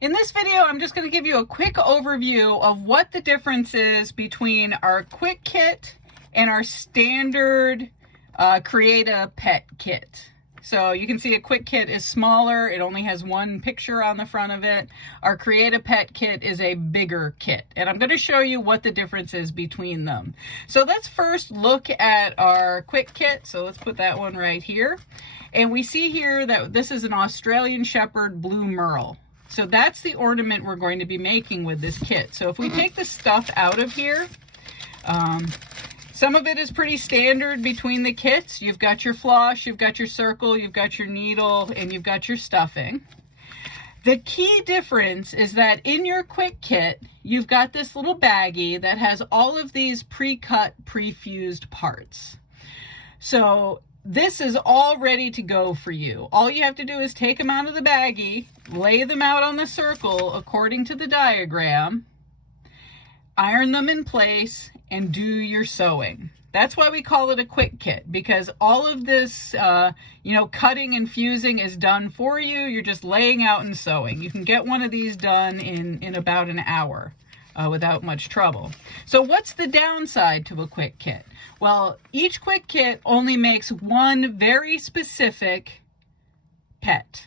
In this video, I'm just going to give you a quick overview of what the difference is between our quick kit and our standard CreateAPet kit. So you can see a quick kit is smaller. It only has one picture on the front of it. Our CreateAPet kit is a bigger kit. And I'm going to show you what the difference is between them. So let's first look at our quick kit. So let's put that one right here. And we see here that this is an Australian Shepherd Blue Merle. So that's the ornament we're going to be making with this kit. So if we take the stuff out of here, some of it is pretty standard between the kits. You've got your floss, you've got your circle, you've got your needle, and you've got your stuffing. The key difference is that in your quick kit, you've got this little baggie that has all of these pre-cut, pre-fused parts. So this is all ready to go for you. All you have to do is take them out of the baggie, lay them out on the circle according to the diagram, iron them in place, and do your sewing. That's why we call it a quick kit, because all of this, cutting and fusing is done for you. You're just laying out and sewing. You can get one of these done in about an hour without much trouble. So what's the downside to a quick kit? Well, each quick kit only makes one very specific pet.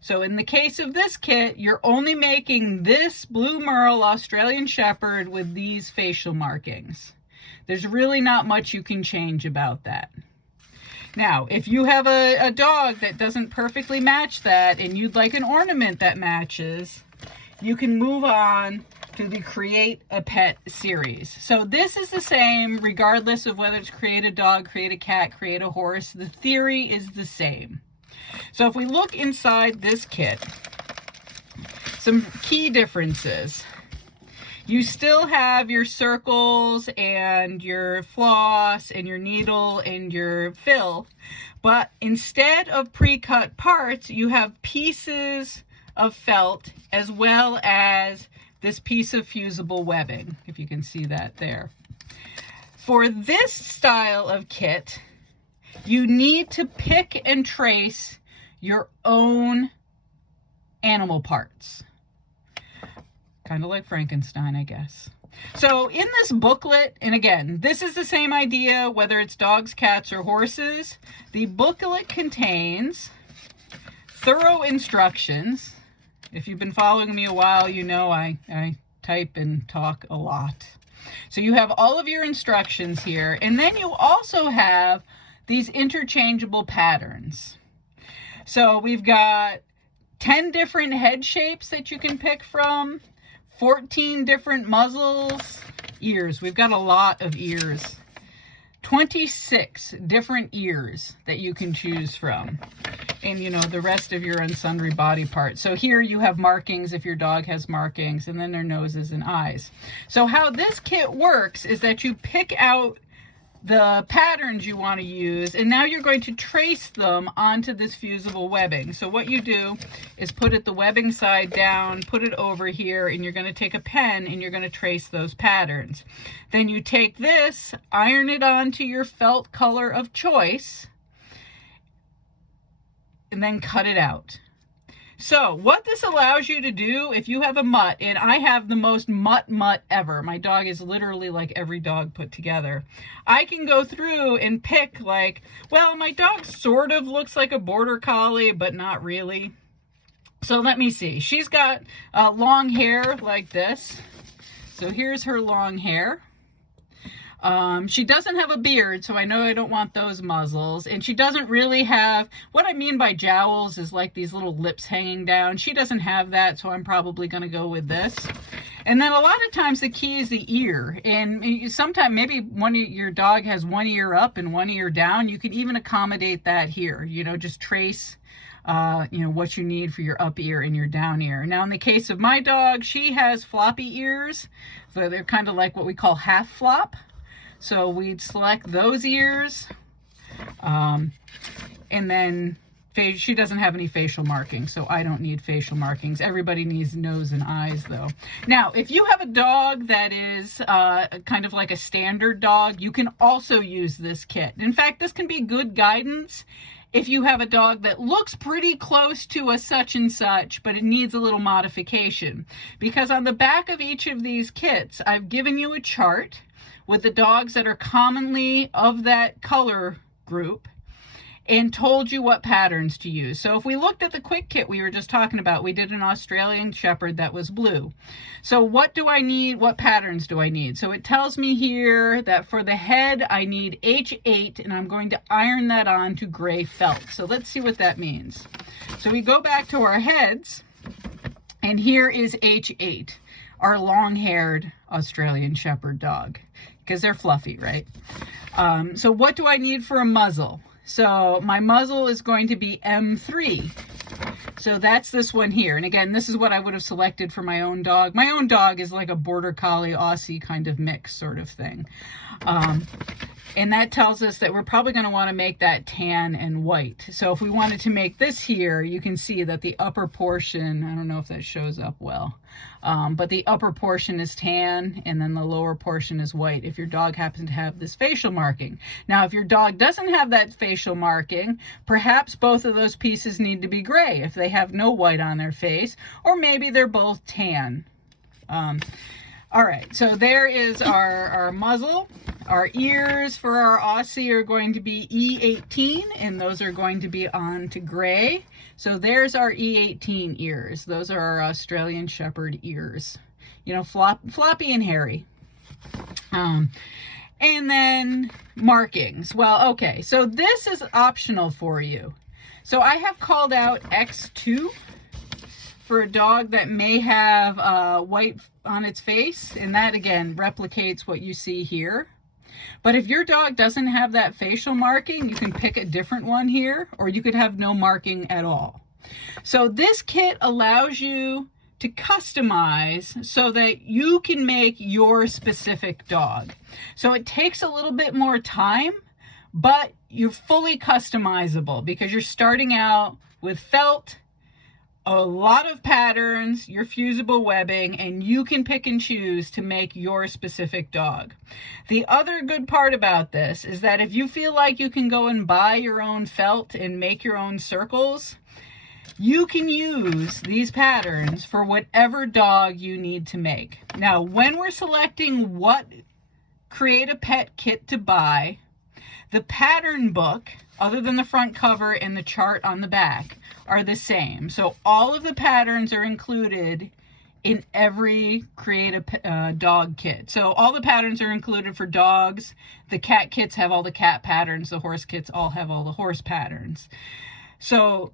So in the case of this kit, you're only making this Blue Merle Australian Shepherd with these facial markings. There's really not much you can change about that. Now, if you have a dog that doesn't perfectly match that and you'd like an ornament that matches, you can move on to the CreateAPet series. So this is the same regardless of whether it's create a dog, create a cat, create a horse. The theory is the same. So if we look inside this kit, some key differences. You still have your circles and your floss and your needle and your fill, but instead of pre-cut parts, you have pieces of felt as well as this piece of fusible webbing, if you can see that there. For this style of kit, you need to pick and trace your own animal parts. Kind of like Frankenstein, I guess. So in this booklet, and again, this is the same idea whether it's dogs, cats, or horses, the booklet contains thorough instructions. If you've been following me a while, you know I type and talk a lot. So you have all of your instructions here, and then you also have these interchangeable patterns. So we've got 10 different head shapes that you can pick from, 14 different muzzles, ears. We've got a lot of ears. 26 different ears that you can choose from. And the rest of your and sundry body parts. So here you have markings if your dog has markings, and then their noses and eyes. So how this kit works is that you pick out the patterns you want to use, and now you're going to trace them onto this fusible webbing. So what you do is put it the webbing side down, put it over here, and you're going to take a pen and you're going to trace those patterns. Then you take this, iron it onto your felt color of choice, and then cut it out. So what this allows you to do, if you have a mutt, and I have the most mutt ever, my dog is literally like every dog put together, I can go through and pick well, my dog sort of looks like a border collie, but not really. So let me see. She's got long hair like this. So here's her long hair. She doesn't have a beard, so I know I don't want those muzzles. And she doesn't really have, what I mean by jowls is like these little lips hanging down. She doesn't have that, so I'm probably going to go with this. And then a lot of times the key is the ear. And sometimes maybe your dog has one ear up and one ear down. You can even accommodate that here. Just trace what you need for your up ear and your down ear. Now in the case of my dog, she has floppy ears. So they're kind of like what we call half flop. So we'd select those ears, and then she doesn't have any facial markings, so I don't need facial markings. Everybody needs nose and eyes, though. Now, if you have a dog that is kind of like a standard dog, you can also use this kit. In fact, this can be good guidance if you have a dog that looks pretty close to a such and such, but it needs a little modification. Because on the back of each of these kits, I've given you a chart with the dogs that are commonly of that color group and told you what patterns to use. So if we looked at the quick kit we were just talking about, we did an Australian Shepherd that was blue. So what do I need? What patterns do I need? So it tells me here that for the head, I need H8, and I'm going to iron that on to gray felt. So let's see what that means. So we go back to our heads, and here is H8, our long-haired Australian Shepherd dog, because they're fluffy, right? So what do I need for a muzzle? So my muzzle is going to be M3. So that's this one here. And again, this is what I would have selected for my own dog. My own dog is like a Border Collie Aussie kind of mix sort of thing. And that tells us that we're probably going to want to make that tan and white. So if we wanted to make this here, you can see that the upper portion, I don't know if that shows up well, but the upper portion is tan and then the lower portion is white if your dog happens to have this facial marking. Now, if your dog doesn't have that facial marking, perhaps both of those pieces need to be gray if they have no white on their face, or maybe they're both tan. All right, so there is our muzzle. Our ears for our Aussie are going to be E18, and those are going to be on to gray. So there's our E18 ears. Those are our Australian Shepherd ears. You know, floppy and hairy. And then markings. Well, okay, so this is optional for you. So I have called out X2 for a dog that may have white on its face, and that again replicates what you see here. But if your dog doesn't have that facial marking, you can pick a different one here, or you could have no marking at all. So this kit allows you to customize so that you can make your specific dog. So it takes a little bit more time, but you're fully customizable because you're starting out with felt, a lot of patterns, your fusible webbing, and you can pick and choose to make your specific dog. The other good part about this is that if you feel like you can go and buy your own felt and make your own circles, you can use these patterns for whatever dog you need to make. Now, when we're selecting what CreateAPet kit to buy, the pattern book, other than the front cover and the chart on the back, are the same. So all of the patterns are included in every CreateAPet dog kit. So all the patterns are included for dogs. The cat kits have all the cat patterns. The horse kits all have all the horse patterns. So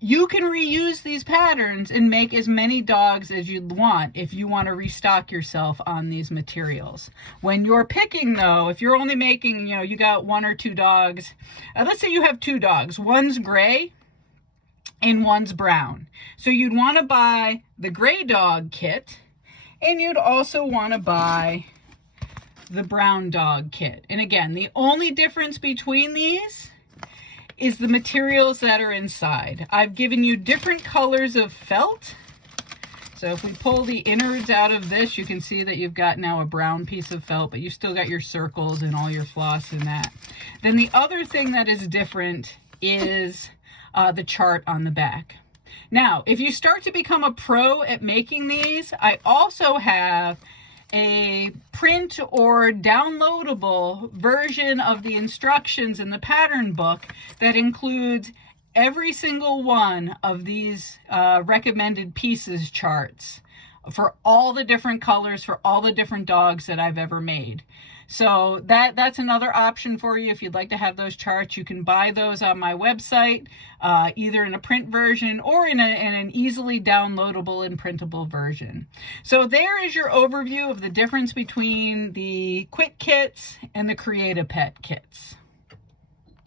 you can reuse these patterns and make as many dogs as you want if you want to restock yourself on these materials. When you're picking though, if you're only making, you got one or two dogs, let's say you have two dogs, one's gray and one's brown. So you'd want to buy the gray dog kit, and you'd also want to buy the brown dog kit. And again, the only difference between these is the materials that are inside. I've given you different colors of felt. So if we pull the innards out of this, you can see that you've got now a brown piece of felt, but you still got your circles and all your floss in that. Then the other thing that is different is the chart on the back. Now, if you start to become a pro at making these, I also have a print or downloadable version of the instructions in the pattern book that includes every single one of these recommended pieces charts for all the different colors for all the different dogs that I've ever made. So that's another option for you. If you'd like to have those charts, you can buy those on my website, either in a print version or in an easily downloadable and printable version. So there is your overview of the difference between the quick kits and the CreateAPet kits.